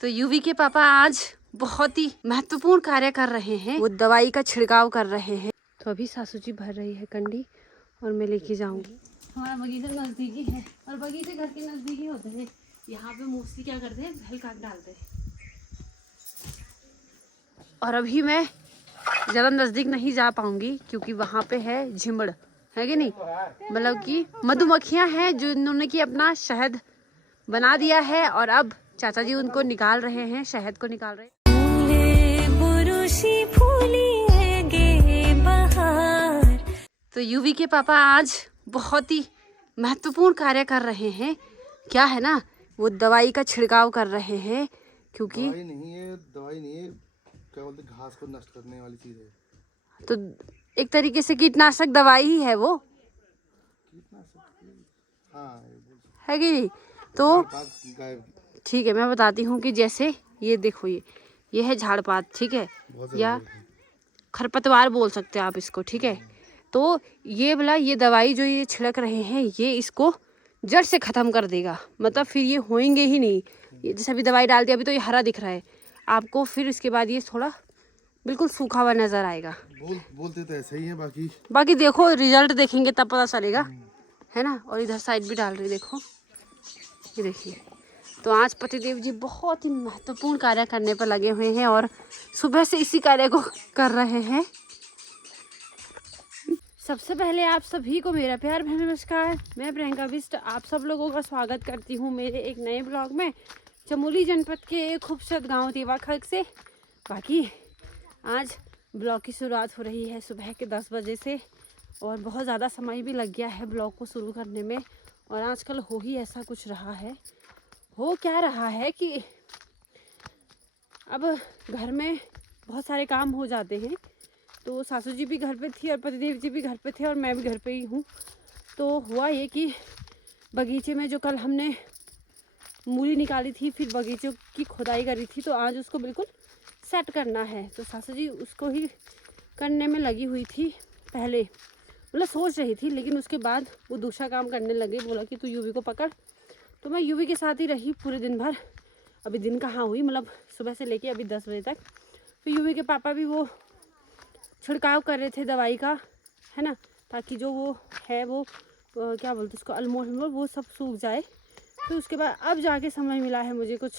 तो यूवी के पापा आज बहुत ही महत्वपूर्ण कार्य कर रहे हैं। वो दवाई का छिड़काव कर रहे हैं। तो अभी सासू जी भर रही है कंडी और मैं लेके जाऊंगी। हमारा बगीचा नजदीकी है और बगीचे घर के नजदीकी होते हैं। यहाँ पे मोस्टली क्या करते हैं, भेल काट डालते हैं। और अभी मैं ज़्यादा नज़दीक नहीं जा पाऊंगी क्योंकि वहाँ पे है झिमड़, है कि नहीं, मतलब कि मधुमक्खियाँ हैं जो इन्होंने की अपना शहद बना दिया है और अब चाचा जी उनको निकाल रहे हैं, शहद को निकाल रहे हैं। तो यूवी के पापा आज बहुत ही महत्वपूर्ण कार्य कर रहे हैं। क्या है ना, वो दवाई का छिड़काव कर रहे हैं क्योंकि दवाई नहीं है, क्या बोलते, घास को नष्ट करने वाली चीज है। तो एक तरीके से कीटनाशक दवाई ही है वो, हाँ, है कि नहीं। तो ठीक है, मैं बताती हूँ कि जैसे ये देखो, ये है झाड़ पात, ठीक है, या खरपतवार बोल सकते हैं आप इसको, ठीक है। तो ये वाला ये दवाई जो ये छिड़क रहे हैं ये इसको जड़ से ख़त्म कर देगा, मतलब फिर ये होएंगे ही नहीं। ये जैसे अभी दवाई डाल दी, अभी तो ये हरा दिख रहा है आपको, फिर इसके बाद ये थोड़ा बिल्कुल सूखा हुआ नज़र आएगा। बोलते तो ऐसे ही है, बाकी देखो रिजल्ट देखेंगे तब पता चलेगा, है ना। और इधर साइड भी डाल रही, देखो ये देखिए। तो आज पतिदेव जी बहुत ही महत्वपूर्ण कार्य करने पर लगे हुए हैं और सुबह से इसी कार्य को कर रहे हैं। सबसे पहले आप सभी को मेरा प्यार भरा नमस्कार। मैं प्रियंका बिष्ट आप सब लोगों का स्वागत करती हूँ मेरे एक नए ब्लॉग में, चमोली जनपद के एक खूबसूरत गांव तेवाखल से। बाकी आज ब्लॉग की शुरुआत हो रही है सुबह के 10 बजे से और बहुत ज़्यादा समय भी लग गया है ब्लॉग को शुरू करने में। और आजकल हो ही ऐसा कुछ रहा है, हो क्या रहा है कि अब घर में बहुत सारे काम हो जाते हैं। तो सासू जी भी घर पे थी और पतिदेव जी भी घर पे थे और मैं भी घर पे ही हूँ। तो हुआ ये कि बगीचे में जो कल हमने मूली निकाली थी, फिर बगीचे की खुदाई करी थी, तो आज उसको बिल्कुल सेट करना है। तो सासू जी उसको ही करने में लगी हुई थी पहले, मतलब सोच रही थी, लेकिन उसके बाद वो दूसरा काम करने लगे। बोला कि तू यूवी को पकड़, तो मैं यूवी के साथ ही रही पूरे दिन भर। अभी दिन कहाँ हुई, मतलब सुबह से लेके अभी 10 बजे तक। फिर यूवी के पापा भी वो छिड़काव कर रहे थे दवाई का, है ना, ताकि जो वो है वो क्या बोलते उसको, ऑलमोस्ट वो सब सूख जाए। तो उसके बाद अब जाके समय मिला है मुझे कुछ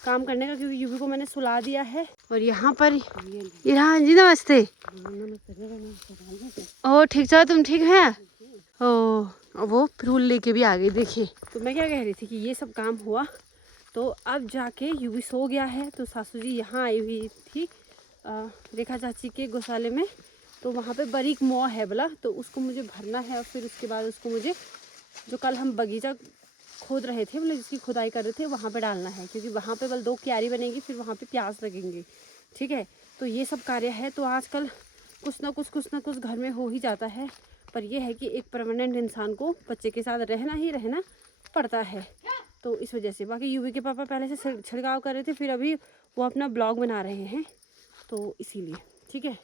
काम करने का, क्योंकि यूवी को मैंने सुला दिया है। और यहाँ पर हाँ जी नमस्ते। ओ ठीक है, तुम ठीक है। ओ वो फूल लेके भी आ गई, देखिए। तो मैं क्या कह रही थी कि ये सब काम हुआ तो अब जाके यूवी सो गया है। तो सासू जी यहाँ आई हुई थी रेखा चाची के गौशाले में। तो वहाँ पे बारीक मौ है बोला, तो उसको मुझे भरना है और फिर उसके बाद उसको मुझे जो कल हम बगीचा खोद रहे थे, मतलब जिसकी खुदाई कर रहे थे, वहाँ पे डालना है, क्योंकि वहाँ पे बल 2 क्यारी बनेगी, फिर वहाँ पे प्याज लगेंगे, ठीक है। तो ये सब कार्य है। तो आजकल कुछ ना कुछ घर में हो ही जाता है, पर यह है कि एक परमानेंट इंसान को बच्चे के साथ रहना ही रहना पड़ता है। तो इस वजह से बाकी यूवी के पापा पहले से छिड़काव कर रहे थे, फिर अभी वो अपना ब्लॉग बना रहे हैं, तो इसीलिए ठीक है।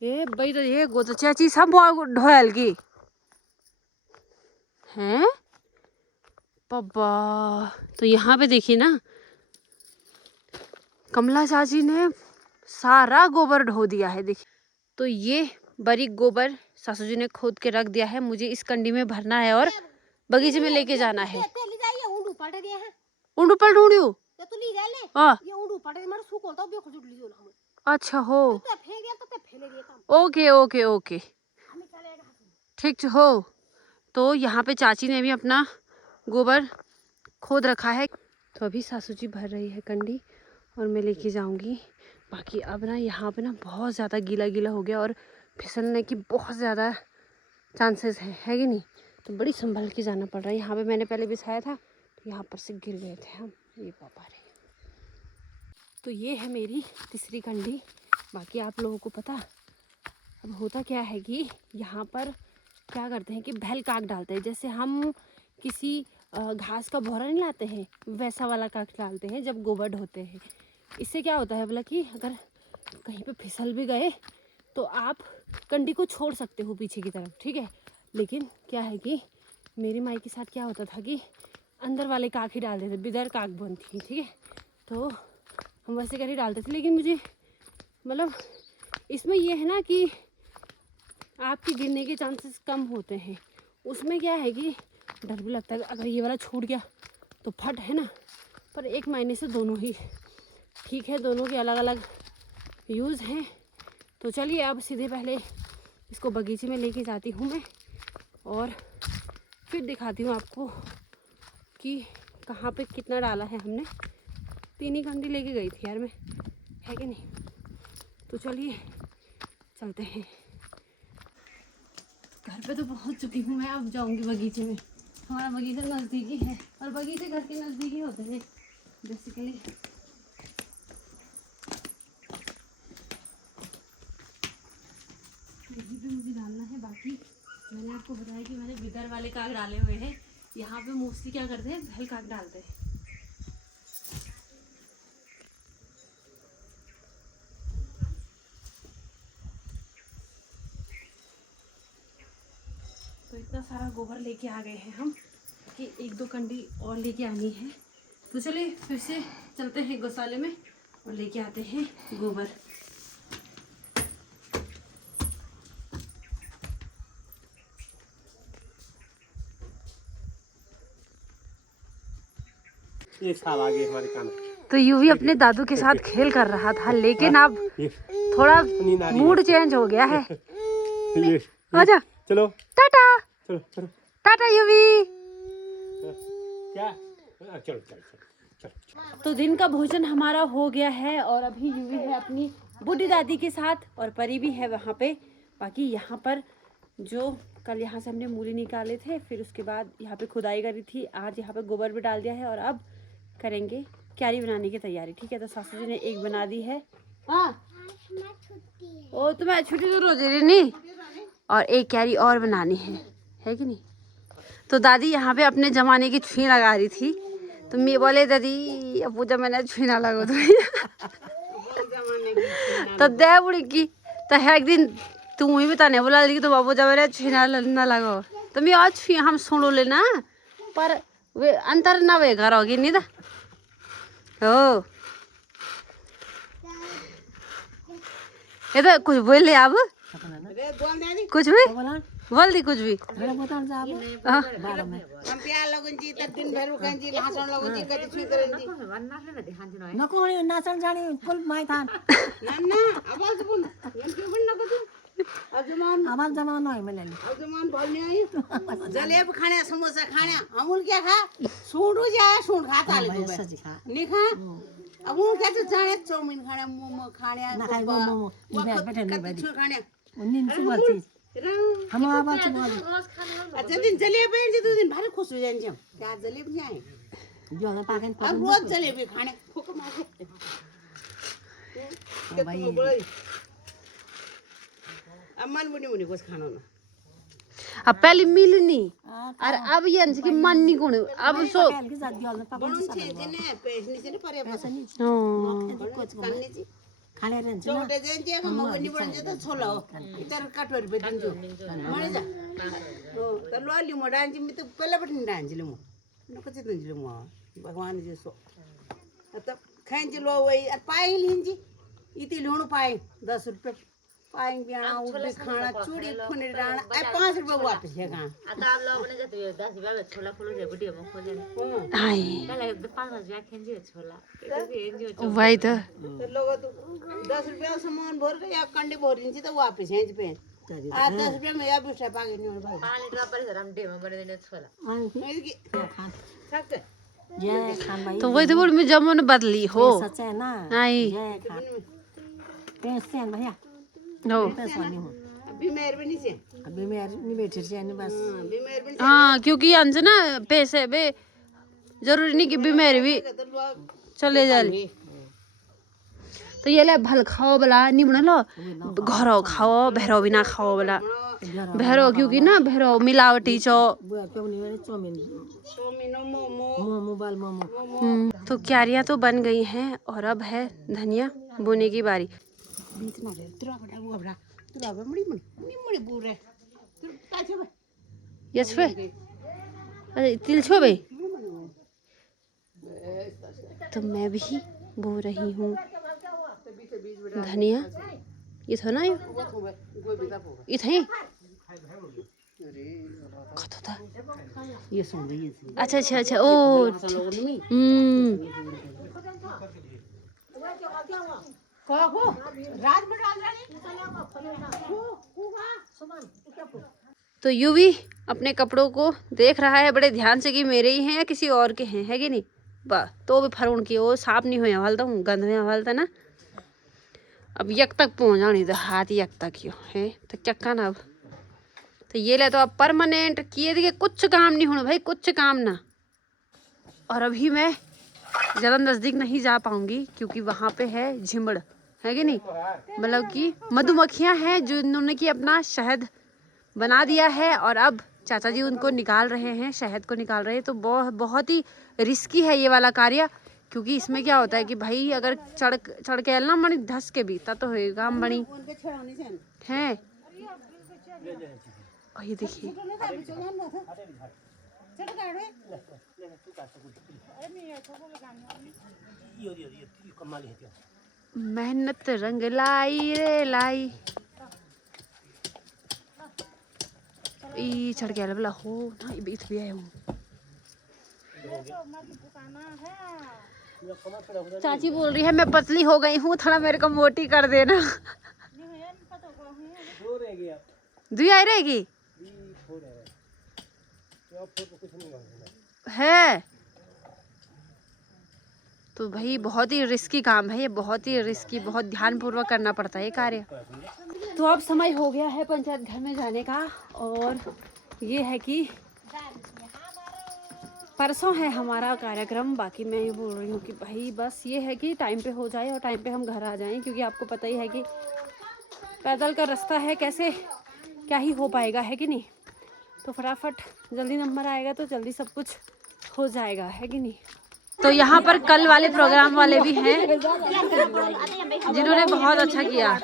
ये भाई तो ये गोद चाची सब ढोयल की हैं पापा। तो यहाँ पे देखिए ना, कमला चाची ने सारा गोबर ढो दिया है, देखिए। तो ये बारीक गोबर सासू जी ने खोद के रख दिया है, मुझे इस कंडी में भरना है और बगीचे में लेके जाना है। ऊँडू पल ढूंढियो अच्छा हो, ओके ओके ओके ठीक हो। तो यहाँ पे चाची ने भी अपना गोबर खोद रखा है। तो अभी सासू जी भर रही है कंडी और मैं लेके जाऊंगी। बाकी अब ना यहाँ पे ना बहुत ज़्यादा गीला गीला हो गया और फिसलने की बहुत ज़्यादा चांसेस है कि नहीं। तो बड़ी संभल के जाना पड़ रहा है। यहाँ पे मैंने पहले बिछाया था, तो यहाँ पर से गिर गए थे हम, ये पापा रहे। तो ये है मेरी तीसरी कंडी। बाकी आप लोगों को पता अब होता क्या है कि यहाँ पर क्या करते हैं कि बैल काट डालते हैं। जैसे हम किसी घास का भौरा नहीं लाते हैं, वैसा वाला काट डालते हैं जब गोबर ढोते हैं। इससे क्या होता है बोला कि अगर कहीं पे फिसल भी गए तो आप कंडी को छोड़ सकते हो पीछे की तरफ, ठीक है। लेकिन क्या है कि मेरी माई के साथ क्या होता था कि अंदर वाले काक ही डाल देते, बिदर काक बनती थी, ठीक है। तो हम वैसे कर ही डालते थे, लेकिन मुझे मतलब इसमें ये है ना कि आपके गिरने के चांसेस कम होते हैं। उसमें क्या है कि डर भी लगता है अगर ये वाला छूट गया तो फट, है ना। पर एक महीने से दोनों ही ठीक है, दोनों के अलग अलग यूज़ हैं। तो चलिए अब सीधे पहले इसको बगीचे में लेके जाती हूँ मैं, और फिर दिखाती हूँ आपको कि कहाँ पे कितना डाला है हमने। 3 ही कंडी लेके गई थी यार मैं, है कि नहीं। तो चलिए चलते हैं। घर पे तो पहुँच चुकी हूँ मैं, अब जाऊँगी बगीचे में। हमारा बगीचा नज़दीकी है और बगीचे घर के नज़दीकी होते हैं बेसिकली। यहीं पे मुझे डालना है। बाकी मैंने आपको बताया कि मैंने बिदर वाले काग डाले हुए हैं। यहाँ पे मोस्टली क्या करते हैं, बैल काग डालते हैं। तो इतना सारा गोबर लेके आ गए हैं हम कि 1-2 कंडी और लेके आनी है। तो चलिए फिर से चलते हैं गौशाले में और लेके आते हैं गोबर। एक साल आगे हमारे कान। तो यूवी अपने दादू के साथ खेल कर रहा था, लेकिन अब थोड़ा मूड चेंज हो गया है। आजा, चलो टाटा। चलो चलो टाटा यूवी। क्या चलो चलो चलो। तो दिन का भोजन हमारा हो गया है और अभी यूवी है अपनी बूढ़ी दादी के साथ और परी भी है वहाँ पे। बाकी यहाँ पर जो कल यहाँ से हमने मूली निकाले थे, फिर उसके बाद यहाँ पे खुदाई करी थी, आज यहाँ पे गोबर भी डाल दिया है और अब करेंगे क्यारी बनाने की तैयारी। ठीक है, तो सासू जी ने एक बना दी है। हाँ ओ तुम्हें छुट्टी तो रोज नहीं, और एक क्यारी और बनानी है कि नहीं। तो दादी यहाँ पे अपने जमाने की छुई लगा रही थी, तो मैं बोले दादी अब वो जमाने छुई ना लगो तो दे बुढ़ी की तो है एक दिन तू ही बताने बोला कि तो बाबू जमाने छुई ना लगो। तो मैं आज छुई हम सुनो लेना, पर वे अंतर ना वे घर होगी नहीं था हो। ये तो कुछ बोले अब कुछ भी बोल दी कुछ भी। नाचन जाने फुल मैदान आवाज जमाना है मिले जलेब खाने समोसा खाने अमूल क्या खा सूंढू जाए सूंढ खाता नहीं खा अमूल क्या तो जाने चाउमीन खाने मोमो खाने ना खाए मोमो इधर बैठे नहीं बैठे खाने उन्हीं सुबह चीज हम आवाज बोल अच्छा दिन जलेब है तो दिन भारी खुश हो जाए क्या जलेब जाए जो ना पागन अब रोज जलेबी खाने फूक मार भाई अम्मान मुनी मुनी कुछ खाना ना अब पहले मिलनी और अब ये कि मन नहीं कोण अब सो के साथ दिया ना पागन बनून छे ने पैसे नहीं परे पैसा नहीं कुछ करने जी खाने रहन छ छोटे जन जे मगनी बन जे तो छोला इतर काटवर पे दिन जो मरे जा हो तो लोली म डांजी मी तो पहले बटन डांजी ले म नको छ दिन म भगवान जी सो तब खाइन जी लो वही और पाए लिंजी इति लोणु पाए 10 रुपए पाएंगे उबे खाना चूड़ी फुने डाना 5 रुपए वापस है कहां आता आप लोग ने जब 10 रुपए में छोला खोलो जे वीडियो में खोले हाय पहले 5 रुपए खेंजे छोला एनजीओ वही तो लोग तो 10 रुपए सामान भर के या कंडे भरिन्छ त वापस है पे आ 10 रुपए में या बिस्टा पागे नहीं भाई 5 लीटर पर हम डे में बने देने छोला सकते जय खान भाई तो वही तो बोल में जमन बदली हो सच है ना आई जय खान पैसे हैं भैया हो पैसा नहीं हो बीमार बनी से अभी मैं नहीं बैठे थे नहीं बस बीमार बनी हाँ, क्योंकि अंश ना पैसे बे जरूरी नहीं कि बीमारी भी चले जाली। तो ये ले भल खाओ बला नहीं बना लो घरो खाओ भैरो भी ना खाओ बला भैरो, क्योंकि ना भैरो मिलावटी चो बुआ क्यों नहीं वाले चाउमीन चाउमीन मोमो मोमो बाल मोमो तो क्यारियाँ तो बन गई हैं और अब है धनिया बोने की बारी। बीच ना रे तेरा बड़ा वो बड़ा तेरा बड़ी मुड़ी पूरे का छबे यस फे अरे तिल छो बे। तो मैं भी बो रही हूँ। धनिया ये था ना, ये थे था। ये सुन रही है। अच्छा अच्छा अच्छा, ओ तो यू भी अपने कपड़ों को देख रहा है बड़े ध्यान से कि मेरे ही हैं या किसी और के हैं, है कि नहीं। वाह, तो भी फरून की वो साफ नहीं हुआ हवालता हूँ, गंद में हवालता ना। अब यक तक पहुँचा नहीं तो हाथ यक तक क्यों है तो चक्का ना। अब तो ये ले तो अब परमानेंट किए दिए, कुछ काम नहीं होना भाई, कुछ काम ना। और अभी मैं ज़्यादा नज़दीक नहीं जा पाऊंगी क्योंकि वहाँ पे है झिमड़, है कि नहीं, मतलब कि मधुमक्खियाँ हैं जिन्होंने कि अपना शहद बना दिया है और अब चाचा जी उनको निकाल रहे हैं, शहद को निकाल रहे हैं। तो बहुत ही रिस्की है ये वाला कार्य, क्योंकि इसमें क्या होता है कि भाई अगर चढ़ के ना मणि धस के भी तब तो होएगा हम बनी हैं। और ये देखिए मेहनत रंग लाई रे लाई। ई चढ़ गया बोला हो ना, बीत भी आया हूँ। चाची बोल रही है मैं पतली हो गई हूँ, थोड़ा मेरे को मोटी कर देना। दुई आई रहेगी है तो भाई बहुत ही रिस्की काम है ये, बहुत ही रिस्की, बहुत ध्यान पूर्वक करना पड़ता है ये कार्य। तो अब समय हो गया है पंचायत घर में जाने का, और ये है कि परसों है हमारा कार्यक्रम। बाकी मैं ये बोल रही हूँ कि भाई बस ये है कि टाइम पे हो जाए और टाइम पे हम घर आ जाएं, क्योंकि आपको पता ही है कि पैदल का रास्ता है, कैसे क्या ही हो पाएगा, है कि नहीं। तो फटाफट जल्दी नंबर आएगा तो जल्दी सब कुछ हो जाएगा, है कि नहीं। तो यहाँ पर कल वाले प्रोग्राम वाले भी हैं जिन्होंने बहुत अच्छा किया।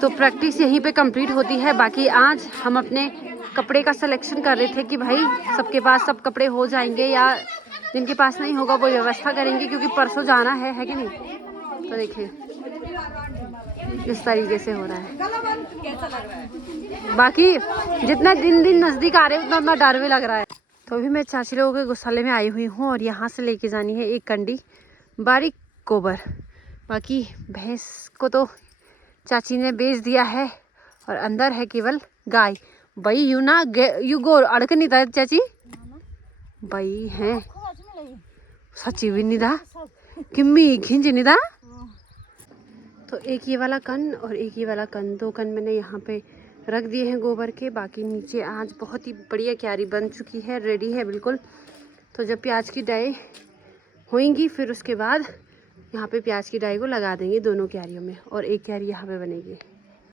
तो प्रैक्टिस यहीं पे कंप्लीट होती है। बाकी आज हम अपने कपड़े का सिलेक्शन कर रहे थे कि भाई सबके पास सब कपड़े हो जाएंगे या जिनके पास नहीं होगा वो व्यवस्था करेंगे, क्योंकि परसों जाना है कि नहीं। तो देखिए इस तरीके से हो रहा है। बाकी जितना दिन दिन नज़दीक आ रहे हैं उतना डर भी लग रहा है। तो अभी मैं चाची लोगों के गौशाले में आई हुई हूँ और यहाँ से लेके जानी है एक कंडी बारीक गोबर। बाकी भैंस को तो चाची ने बेच दिया है और अंदर है केवल गाय। भाई यू ना यू गो अड़क नहीं था चाची भाई हैं सच्ची भी नहीं था किम्मी खिंच नहीं था। तो एक ये वाला कन और एक ये वाला कन, दो कन मैंने यहाँ पे रख दिए हैं गोबर के। बाकी नीचे आज बहुत ही बढ़िया क्यारी बन चुकी है, रेडी है बिल्कुल। तो जब प्याज की डाई होएंगी फिर उसके बाद यहाँ पे प्याज की डाई को लगा देंगे दोनों क्यारियों में, और एक क्यारी यहाँ पे बनेगी।